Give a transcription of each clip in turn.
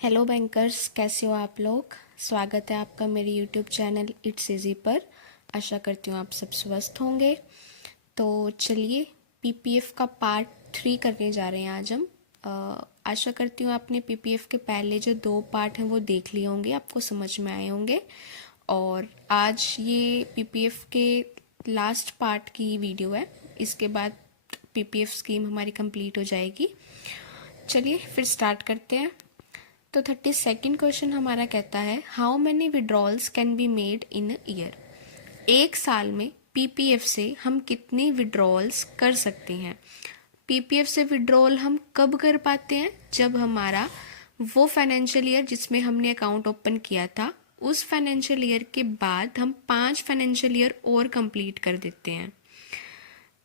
Hello bankers, कैसे हो आप लोग। स्वागत है आपका मेरे यूट्यूब चैनल इट्स इजी पर। आशा करती हूँ आप सब स्वस्थ होंगे। तो चलिए पीपीएफ का पार्ट 3 करने जा रहे हैं आज हम। आशा करती हूँ आपने पीपीएफ के पहले जो 2 पार्ट हैं वो देख लिए होंगे, आपको समझ में आए होंगे। और आज ये पीपीएफ के लास्ट पार्ट की वीडियो है। इसके बाद पीपीएफ स्कीम हमारी कंप्लीट हो जाएगी। चलिए फिर स्टार्ट करते हैं। तो 32nd क्वेश्चन हमारा कहता है, how many withdrawals can be made in year. एक साल में पीपीएफ से हम कितनी विड्रॉल्स कर सकते हैं। पीपीएफ से विड्रॉल हम कब कर पाते हैं, जब हमारा वो फाइनेंशियल ईयर जिसमें हमने अकाउंट ओपन किया था उस फाइनेंशियल ईयर के बाद हम 5 फाइनेंशियल ईयर और कंप्लीट कर देते हैं,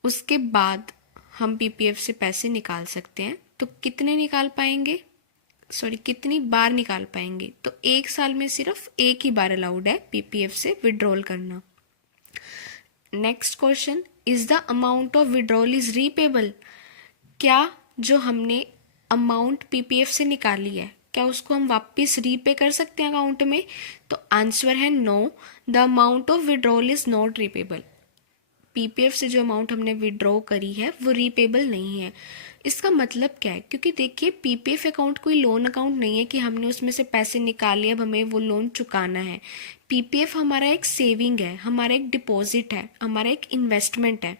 उसके बाद हम पीपीएफ से पैसे निकाल सकते हैं। तो कितने निकाल पाएंगे, कितनी बार निकाल पाएंगे। तो एक साल में सिर्फ एक ही बार अलाउड है पीपीएफ से विड्रॉल करना। Next question, is the amount of withdrawal is repayable. क्या जो हमने अमाउंट पीपीएफ से निकाली है, क्या उसको हम वापस रीपे कर सकते हैं अकाउंट में। तो आंसर है no, the amount of withdrawal is not repayable. PPF से जो अमाउंट हमने विड्रॉ करी है वो रीपेबल नहीं है। इसका मतलब क्या है, क्योंकि देखिए पीपीएफ अकाउंट कोई लोन अकाउंट नहीं है कि हमने उसमें से पैसे निकाले अब हमें वो लोन चुकाना है। पीपीएफ हमारा एक सेविंग है, हमारा एक डिपॉजिट है, हमारा एक इन्वेस्टमेंट है।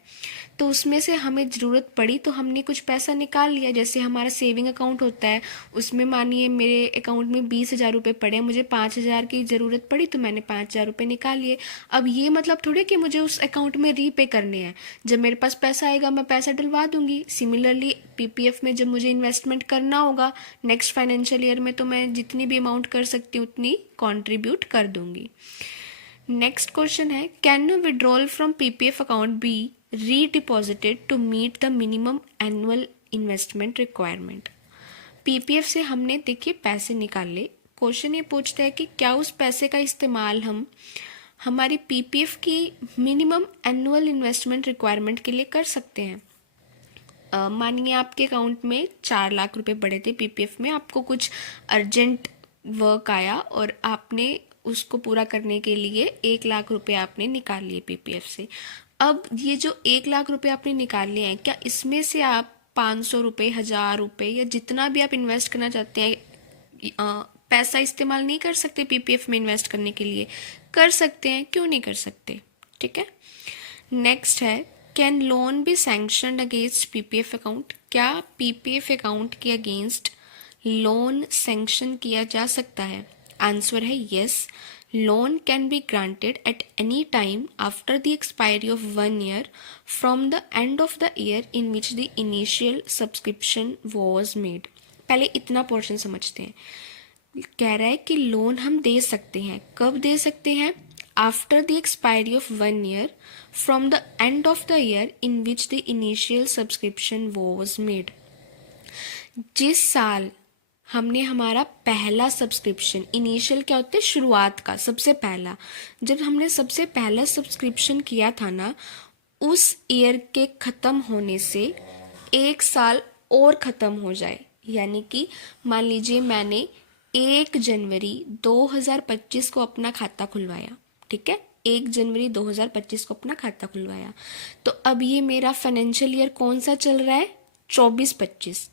तो उसमें से हमें ज़रूरत पड़ी तो हमने कुछ पैसा निकाल लिया। जैसे हमारा सेविंग अकाउंट होता है, उसमें मानिए मेरे अकाउंट में 20,000 रुपये पड़े हैं, मुझे 5,000 की ज़रूरत पड़ी तो मैंने 5,000 रुपये निकाल लिए। अब ये मतलब थोड़े कि मुझे उस अकाउंट में रीपे करने हैं। जब मेरे पास पैसा आएगा मैं पैसा डलवा दूंगी। सिमिलरली पीपीएफ में जब मुझे इन्वेस्टमेंट करना होगा नेक्स्ट फाइनेंशियल ईयर में, तो मैं जितनी भी अमाउंट कर सकती हूँ उतनी कॉन्ट्रीब्यूट कर दूंगी। नेक्स्ट क्वेश्चन है, can you withdrawal from PPF account be redeposited to meet the minimum annual investment requirement. PPF से हमने देखिए पैसे निकाले, क्वेश्चन ये पूछता है कि क्या उस पैसे का इस्तेमाल हम हमारी पीपीएफ की मिनिमम एनुअल इन्वेस्टमेंट रिक्वायरमेंट के लिए कर सकते हैं। मानिए आपके अकाउंट में 4 लाख रुपए पड़े थे पीपीएफ में, आपको कुछ अर्जेंट वर्क आया और आपने उसको पूरा करने के लिए 1 लाख रुपए आपने निकाल लिए पीपीएफ से। अब ये जो 1 लाख रुपए आपने निकाल लिए हैं, क्या इसमें से आप 500 रुपये, 1,000 रुपये या जितना भी आप इन्वेस्ट करना चाहते हैं पैसा इस्तेमाल नहीं कर सकते पीपीएफ में इन्वेस्ट करने के लिए। कर सकते हैं, क्यों नहीं कर सकते। ठीक है। नेक्स्ट है, can loan be sanctioned against PPF account. क्या पीपीएफ अकाउंट के अगेंस्ट लोन सैंक्शन किया जा सकता है। आंसर है yes, loan can be granted at any time after the expiry of 1 year from the end of the year in which the initial subscription was made. पहले इतना portion समझते हैं। कह रहा है कि लोन हम दे सकते हैं, कब दे सकते हैं। After the expiry of 1 year from the end of the year in which the initial subscription was made. जिस साल हमने हमारा पहला सब्सक्रिप्शन, इनिशियल क्या होता है, शुरुआत का, सबसे पहला, जब हमने सबसे पहला सब्सक्रिप्शन किया था ना, उस ईयर के ख़त्म होने से 1 साल और ख़त्म हो जाए। यानी कि मान लीजिए मैंने 1 जनवरी 2025 को अपना खाता खुलवाया। ठीक है, 1 जनवरी 2025 को अपना खाता खुलवाया। तो अब ये मेरा फाइनेंशियल ईयर कौन सा चल रहा है, 24-25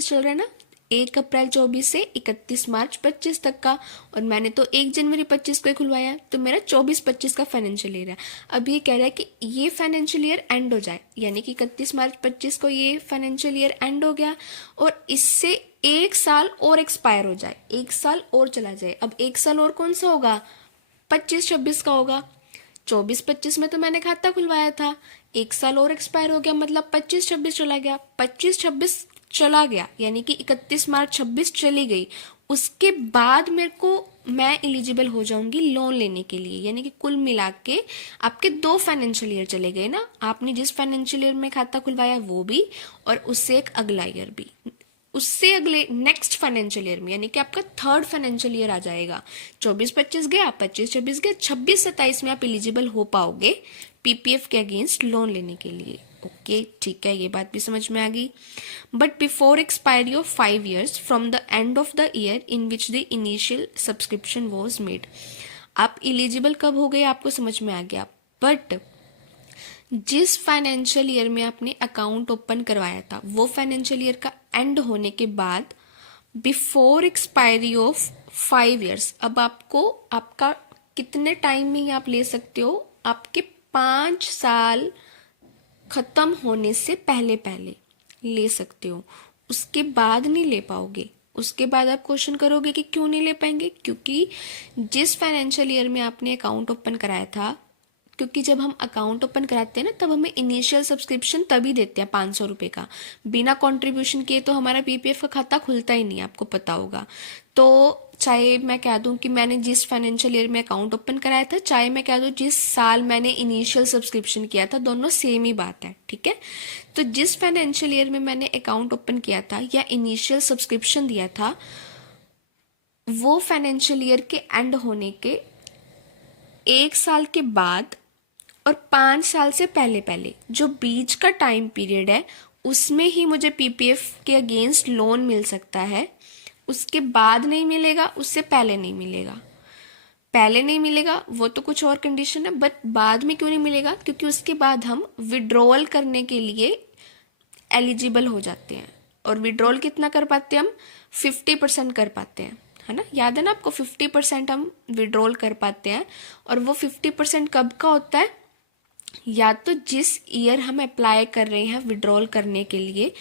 चल रहा है ना। 1 अप्रैल 24 से 31 मार्च 25 तक का, और मैंने तो 1 जनवरी 25 को ही खुलवाया, तो मेरा 24-25 का फाइनेंशियल ईयर है। अब ये कह रहा है कि ये फाइनेंशियल ईयर एंड हो जाए, यानी कि 31 मार्च 25 को ये फाइनेंशियल ईयर एंड हो गया और इससे 1 साल और एक्सपायर हो जाए, 1 साल और चला जाए। अब 1 साल और कौन सा होगा, 25-26 का होगा। 24-25 में तो मैंने खाता खुलवाया था, 1 साल और एक्सपायर हो गया, मतलब 25-26 चला गया। 25-26 चला गया यानी कि 31 मार्च 26 चली गई, उसके बाद मैं एलिजिबल हो जाऊंगी लोन लेने के लिए। यानी कि कुल मिला के आपके 2 फाइनेंशियल ईयर चले गए ना, आपने जिस फाइनेंशियल ईयर में खाता खुलवाया वो भी, और उससे एक अगला ईयर भी, उससे अगले नेक्स्ट फाइनेंशियल ईयर में, यानी कि आपका 3rd फाइनेंशियल ईयर आ जाएगा। 24-25 गया, 25-26 गया, 26-27 में आप एलिजिबल हो पाओगे पीपीएफ के अगेंस्ट लोन लेने के लिए। ओके, ठीक है, ये बात भी समझ में आ गई। But before expiry of 5 years from the end of the year in which the initial subscription was made. आप एलिजिबल कब हो गए आपको समझ में आ गया, बट जिस फाइनेंशियल ईयर में आपने अकाउंट ओपन करवाया था वो फाइनेंशियल ईयर का एंड होने के बाद बिफोर एक्सपायरी ऑफ 5 years, अब आपको आपका कितने टाइम में आप ले सकते हो, आपके 5 साल खत्म होने से पहले पहले ले सकते हो, उसके बाद नहीं ले पाओगे। उसके बाद आप क्वेश्चन करोगे कि क्यों नहीं ले पाएंगे, क्योंकि जिस फाइनेंशियल ईयर में आपने अकाउंट ओपन कराया था, क्योंकि जब हम अकाउंट ओपन कराते हैं ना तब हमें इनिशियल सब्सक्रिप्शन तभी देते हैं 500 रुपये का, बिना कंट्रीब्यूशन किए तो हमारा पीपीएफ का खाता खुलता ही नहीं, आपको पता होगा। तो चाहे मैं कह दूं कि मैंने जिस फाइनेंशियल ईयर में अकाउंट ओपन कराया था, चाहे मैं कह दूं जिस साल मैंने इनिशियल सब्सक्रिप्शन किया था, दोनों सेम ही बात है, ठीक है। तो जिस फाइनेंशियल ईयर में मैंने अकाउंट ओपन किया था या इनिशियल सब्सक्रिप्शन दिया था, वो फाइनेंशियल ईयर के एंड होने के 1 साल के बाद और 5 साल से पहले पहले जो बीच का टाइम पीरियड है उसमें ही मुझे पीपीएफ के अगेंस्ट लोन मिल सकता है। उसके बाद नहीं मिलेगा, उससे पहले नहीं मिलेगा। पहले नहीं मिलेगा वो तो कुछ और कंडीशन है, बट बाद में क्यों नहीं मिलेगा, क्योंकि उसके बाद हम विड्रॉल करने के लिए एलिजिबल हो जाते हैं। और विड्रॉल कितना कर पाते हैं हम, 50% कर पाते हैं, है ना, याद है ना आपको, 50% हम विड्रॉल कर पाते हैं। और वो 50% कब का होता है, या तो जिस ईयर हम अप्लाई कर रहे हैं विड्रॉल करने के लिए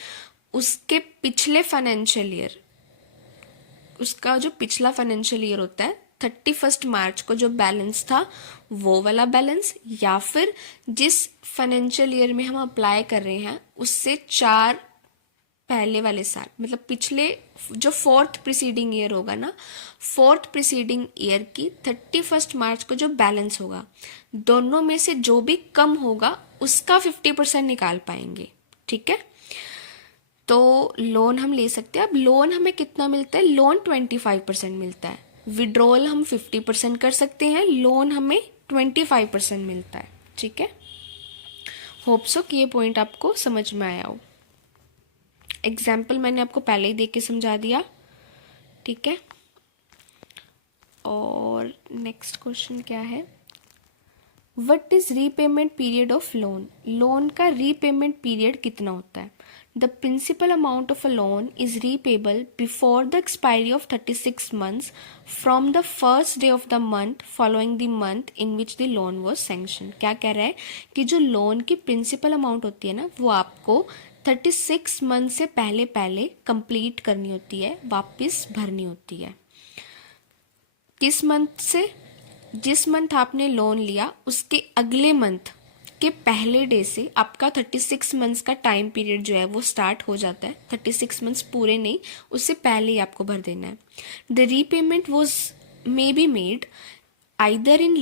उसके पिछले फाइनेंशियल ईयर, उसका जो पिछला फाइनेंशियल ईयर होता है 31 मार्च को जो बैलेंस था वो वाला बैलेंस, या फिर जिस फाइनेंशियल ईयर में हम अप्लाई कर रहे हैं उससे 4 पहले वाले साल, मतलब पिछले जो 4th प्रीसीडिंग ईयर होगा ना, 4th प्रीसीडिंग ईयर की 31 मार्च को जो बैलेंस होगा, दोनों में से जो भी कम होगा उसका 50% निकाल पाएंगे, ठीक है। तो लोन हम ले सकते हैं। अब लोन हमें कितना मिलता है, लोन 25% मिलता है, विड्रॉल हम 50% कर सकते हैं, लोन हमें 25% मिलता है, ठीक है। होप सो कि ये पॉइंट आपको समझ में आया हो। एग्जाम्पल मैंने आपको पहले ही देख के समझा दिया, ठीक है। और नेक्स्ट क्वेश्चन क्या है, what is repayment period of loan. Loan का रीपेमेंट पीरियड कितना होता है। The principal amount of a loan is repayable before the expiry of 36 months from the first day of the month following the month in which the loan was sanction. क्या कह रहा है कि जो loan की प्रिंसिपल अमाउंट होती है ना वो आपको 36 मंथ से पहले पहले कंप्लीट करनी होती है, वापस भरनी होती है। किस मंथ से, जिस मंथ आपने लोन लिया उसके अगले मंथ के पहले डे से आपका 36 मंथ्स का टाइम पीरियड जो है वो स्टार्ट हो जाता है। 36 मंथ्स पूरे नहीं, उससे पहले ही आपको भर देना है। The repayment was may be made either in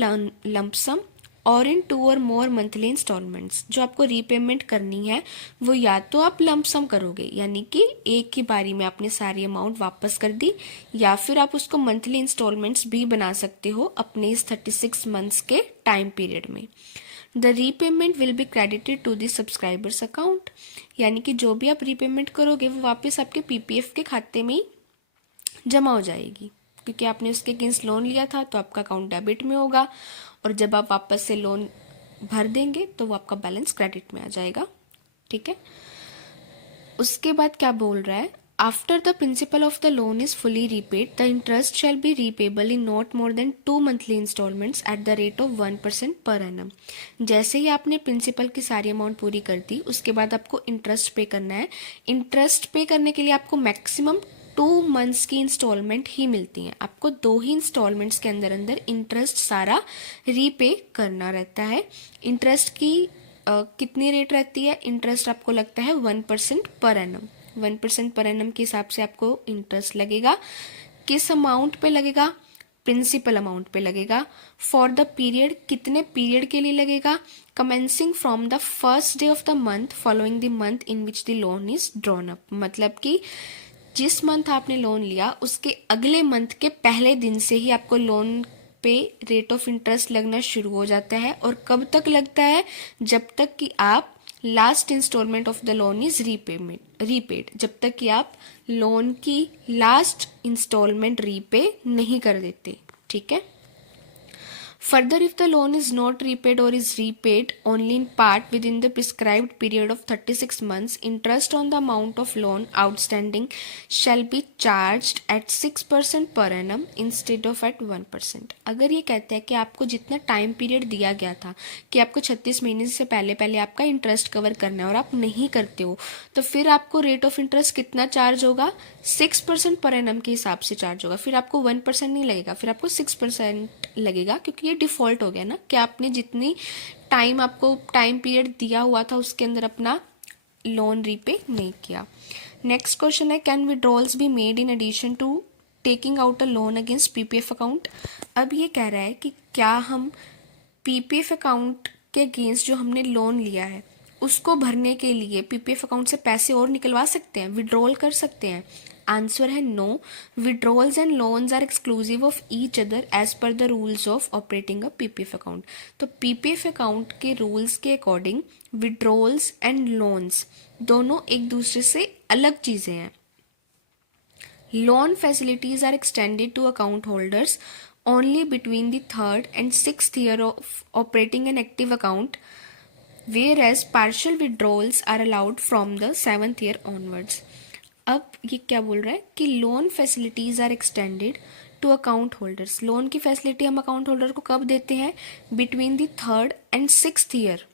lump sum or in 2 or more monthly installments. जो आपको रीपेमेंट करनी है वो या तो आप लंप सम करोगे, यानी कि एक ही बारी में आपने सारी अमाउंट वापस कर दी, या फिर आप उसको मंथली इंस्टॉलमेंट्स भी बना सकते हो अपने इस 36 मंथ्स के टाइम पीरियड में। The repayment will be credited to the subscribers account, यानी कि जो भी आप रीपेमेंट करोगे वो वापस आपके पीपीएफ के खाते में ही जमा हो जाएगी, क्योंकि आपने उसके अगेंस्ट लोन लिया था तो आपका अकाउंट डेबिट में होगा, और जब आप वापस से लोन भर देंगे तो वो आपका बैलेंस क्रेडिट में आ जाएगा, ठीक है। उसके बाद क्या बोल रहा है, after the principal of the loan is fully repaid the interest shall be repayable in not more than 2 monthly instalments at the rate of 1% per annum. जैसे ही आपने प्रिंसिपल की सारी अमाउंट पूरी कर दी उसके बाद आपको इंटरेस्ट पे करना है। इंटरेस्ट पे करने के लिए आपको मैक्सिमम 2 मंथ्स की इंस्टॉलमेंट ही मिलती हैं, आपको 2 ही इंस्टॉलमेंट्स के अंदर अंदर इंटरेस्ट सारा रीपे करना रहता है। इंटरेस्ट की कितनी रेट रहती है, इंटरेस्ट आपको लगता है 1% पर एनम। 1% पर एनम के हिसाब से आपको इंटरेस्ट लगेगा। किस अमाउंट पे लगेगा, प्रिंसिपल अमाउंट पे लगेगा। फॉर द पीरियड, कितने पीरियड के लिए लगेगा, commencing from the first day of the month following the month in which the loan is drawn up. मतलब कि जिस मंथ आपने लोन लिया उसके अगले मंथ के पहले दिन से ही आपको लोन पे रेट ऑफ इंटरेस्ट लगना शुरू हो जाता है। और कब तक लगता है, जब तक कि आप last instalment of the loan is repaid, जब तक कि आप लोन की लास्ट इंस्टॉलमेंट रीपे नहीं कर देते, ठीक है। Further, if the loan is not repaid or is repaid only in part within the prescribed period of 36 months, interest on the amount of loan outstanding shall be charged at 6% per annum instead of at 1%. अगर ये कहते हैं कि आपको जितना time period दिया गया था कि आपको 36 महीने से पहले पहले आपका इंटरेस्ट कवर करना है और आप नहीं करते हो, तो फिर आपको रेट ऑफ इंटरेस्ट कितना चार्ज होगा? 6% पर एनम के हिसाब से चार्ज होगा। फिर आपको 1% नहीं लगेगा, फिर आपको 6% लगेगा, क्योंकि ये डिफ़ॉल्ट हो गया ना कि आपने जितनी टाइम आपको टाइम पीरियड दिया हुआ था उसके अंदर अपना लोन रीपे नहीं किया। नेक्स्ट क्वेश्चन है, can withdrawals be made in addition to taking out a loan against PPF account. अब ये कह रहा है कि क्या हम पीपीएफ अकाउंट के अगेंस्ट जो हमने लोन लिया है उसको भरने के लिए पीपीएफ अकाउंट से पैसे और निकलवा सकते हैं, विड्रॉल कर सकते हैं? आंसर है no. Withdrawals and loans are exclusive of each other as per the rules of operating a PPF account. तो पीपीएफ अकाउंट के रूल्स के अकॉर्डिंग विड्रॉल्स एंड लोन्स दोनों एक दूसरे से अलग चीज़ें हैं। Loan facilities are extended to account holders only between the 3rd and 6th year of operating an active account, whereas partial withdrawals are allowed from the 7th year onwards. अब ये क्या बोल रहा है कि loan facilities are extended to account holders. Loan की facility हम account holder को कब देते हैं? Between the 3rd and 6th year,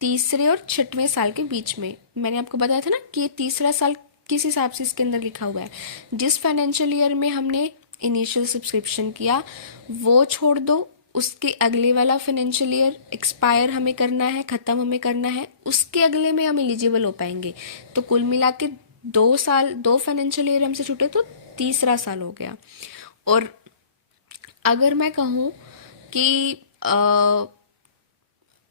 तीसरे और छठवें साल के बीच में। मैंने आपको बताया था ना कि तीसरा साल किस हिसाब से इसके अंदर लिखा हुआ है, जिस फाइनेंशियल ईयर में हमने इनिशियल सब्सक्रिप्शन किया वो छोड़ दो, उसके अगले वाला फाइनेंशियल ईयर एक्सपायर हमें करना है, ख़त्म हमें करना है, उसके अगले में हम एलिजिबल हो पाएंगे। तो कुल मिला के 2 साल, 2 फाइनेंशियल ईयर हमसे छूटे तो तीसरा साल हो गया। और अगर मैं कहूँ कि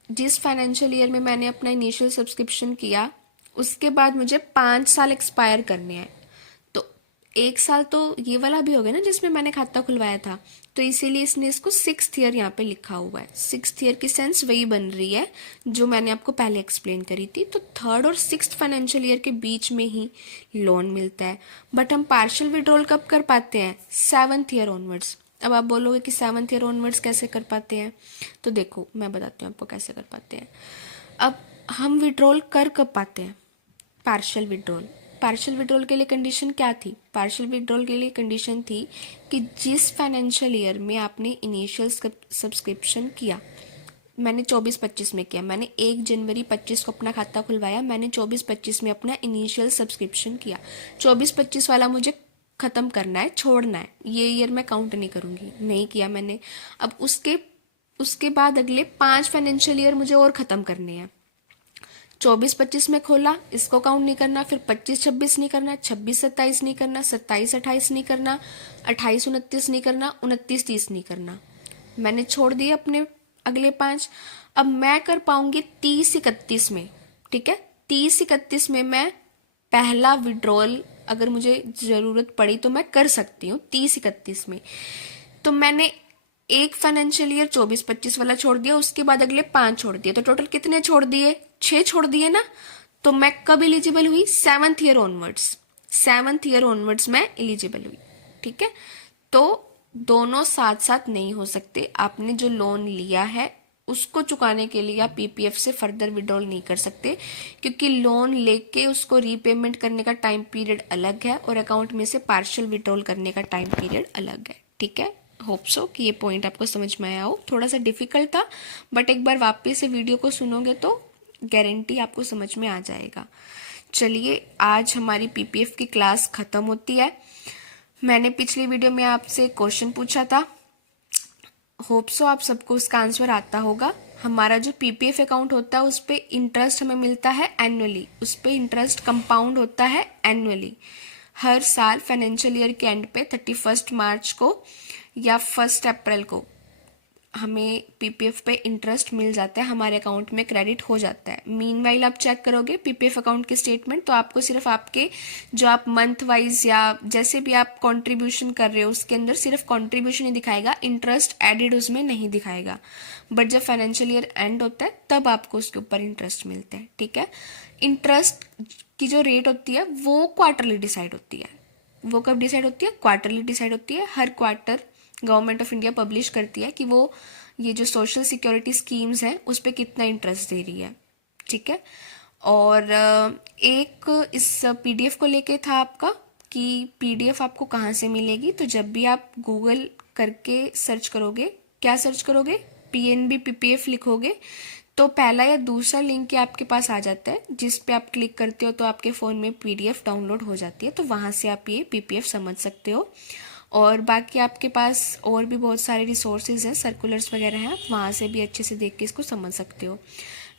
जिस फाइनेंशियल ईयर में मैंने अपना इनिशियल सब्सक्रिप्शन किया उसके बाद मुझे 5 साल एक्सपायर करने हैं, तो 1 साल तो ये वाला भी हो गया ना जिसमें मैंने खाता खुलवाया था, तो इसीलिए इसने इसको 6th ईयर यहाँ पे लिखा हुआ है। 6th ईयर की सेंस वही बन रही है जो मैंने आपको पहले एक्सप्लेन करी थी। तो 3rd और 6th फाइनेंशियल ईयर के बीच में ही लोन मिलता है, बट हम पार्शियल विड्रॉल कब कर पाते हैं? 7th year onwards. अब आप बोलोगे कि 7th ईयर ऑनवर्ड्स कैसे कर पाते हैं, तो देखो मैं बताती हूँ आपको कैसे कर पाते हैं। अब हम विड्रॉल कर कब पाते हैं? Partial withdrawal. पार्शियल विड्रॉल के लिए कंडीशन क्या थी? पार्शियल विड्रॉल के लिए कंडीशन थी कि जिस फाइनेंशियल ईयर में आपने इनिशियल सब्सक्रिप्शन किया, मैंने 24-25 में किया, मैंने 1 जनवरी 25 को अपना खाता खुलवाया, मैंने 24-25 में अपना इनिशियल सब्सक्रिप्शन किया, 24-25 वाला मुझे ख़त्म करना है, छोड़ना है, ये ईयर मैं काउंट नहीं करूँगी, नहीं किया मैंने। अब उसके बाद अगले 5 फाइनेंशियल ईयर मुझे और ख़त्म करने हैं। 24-25 में खोला, इसको काउंट नहीं करना, फिर 25-26 नहीं करना, 26-27 नहीं करना, 27-28 नहीं करना, 28-29 नहीं करना, 29-30 नहीं करना, मैंने छोड़ दिए अपने अगले 5। अब मैं कर पाऊंगी 30-31 में, ठीक है। 30-31 में मैं पहला विड्रॉल अगर मुझे ज़रूरत पड़ी तो मैं कर सकती हूँ 30-31 में। तो मैंने एक फाइनेंशियल ईयर 24-25 वाला छोड़ दिया, उसके बाद अगले 5 छोड़ दिए, तो टोटल कितने छोड़ दिए? 6 छोड़ दिए ना। तो मैं कब एलिजिबल हुई? 7th year onwards. 7th year onwards मैं एलिजिबल हुई, ठीक है। तो दोनों साथ साथ नहीं हो सकते। आपने जो लोन लिया है उसको चुकाने के लिए आप पीपीएफ से फर्दर विड्रॉल नहीं कर सकते, क्योंकि लोन लेके उसको रीपेमेंट करने का टाइम पीरियड अलग है और अकाउंट में से पार्शियल विड्रॉल करने का टाइम पीरियड अलग है, ठीक है। होप सो कि ये पॉइंट आपको समझ में आया हो। थोड़ा सा डिफिकल्ट था, बट एक बार वापस से वीडियो को सुनोगे तो गारंटी आपको समझ में आ जाएगा। चलिए, आज हमारी पीपीएफ की क्लास ख़त्म होती है। मैंने पिछली वीडियो में आपसे क्वेश्चन पूछा था, होप सो आप सबको उसका आंसर आता होगा। हमारा जो पीपीएफ अकाउंट होता है उस पर इंटरेस्ट हमें मिलता है एनुअली, उस पर इंटरेस्ट कंपाउंड होता है एनुअली। हर साल फाइनेंशियल ईयर के एंड पे 31 मार्च को या 1 अप्रैल को हमें पीपीएफ पे इंटरेस्ट मिल जाता है, हमारे अकाउंट में क्रेडिट हो जाता है। मीनवाइल आप चेक करोगे पीपीएफ अकाउंट की स्टेटमेंट, तो आपको सिर्फ आपके जो आप मंथ वाइज या जैसे भी आप कंट्रीब्यूशन कर रहे हो उसके अंदर सिर्फ कंट्रीब्यूशन ही दिखाएगा, इंटरेस्ट एडेड उसमें नहीं दिखाएगा। बट जब फाइनेंशियल ईयर एंड होता है तब आपको उसके ऊपर इंटरेस्ट मिलता है, ठीक है। इंटरेस्ट की जो रेट होती है वो क्वार्टरली डिसाइड होती है। वो कब डिसाइड होती है? क्वार्टरली डिसाइड होती है। हर quarter government of India publish करती है कि वो ये जो सोशल सिक्योरिटी स्कीम्स हैं उस पर कितना इंटरेस्ट दे रही है, ठीक है। और एक इस पीडीएफ को लेके था आपका कि पीडीएफ आपको कहाँ से मिलेगी। तो जब भी आप गूगल करके सर्च करोगे, क्या सर्च करोगे, पीएनबी पीपीएफ लिखोगे तो पहला या दूसरा लिंक आपके पास आ जाता है, जिस पे आप क्लिक करते हो तो आपके फ़ोन में पीडीएफ डाउनलोड हो जाती है। तो वहाँ से आप ये पीपीएफ समझ सकते हो। और बाकी आपके पास और भी बहुत सारे रिसोर्सेज हैं, सर्कुलर्स वगैरह हैं, आप वहाँ से भी अच्छे से देख के इसको समझ सकते हो।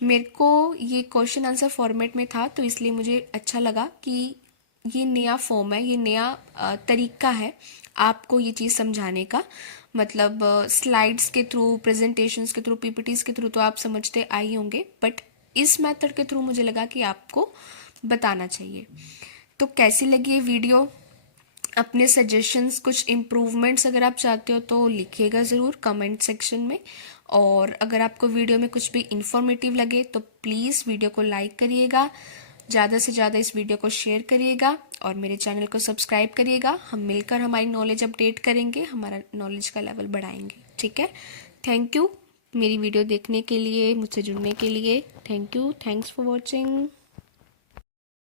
मेरे को ये क्वेश्चन आंसर फॉर्मेट में था तो इसलिए मुझे अच्छा लगा कि ये नया फॉर्म है, ये नया तरीका है आपको ये चीज़ समझाने का। मतलब स्लाइड्स के थ्रू, प्रेजेंटेशंस के थ्रू, पीपीटीज के थ्रू तो आप समझते आई होंगे, बट इस मेथड के थ्रू मुझे लगा कि आपको बताना चाहिए। तो कैसी लगी ये वीडियो? अपने सजेशंस, कुछ इम्प्रूवमेंट्स अगर आप चाहते हो तो लिखिएगा ज़रूर कमेंट सेक्शन में। और अगर आपको वीडियो में कुछ भी इंफॉर्मेटिव लगे तो प्लीज़ वीडियो को लाइक करिएगा, ज़्यादा से ज़्यादा इस वीडियो को शेयर करिएगा और मेरे चैनल को सब्सक्राइब करिएगा। हम मिलकर हमारी नॉलेज अपडेट करेंगे, हमारा नॉलेज का लेवल बढ़ाएंगे, ठीक है। थैंक यू मेरी वीडियो देखने के लिए, मुझसे जुड़ने के लिए। Thank you, thanks for watching.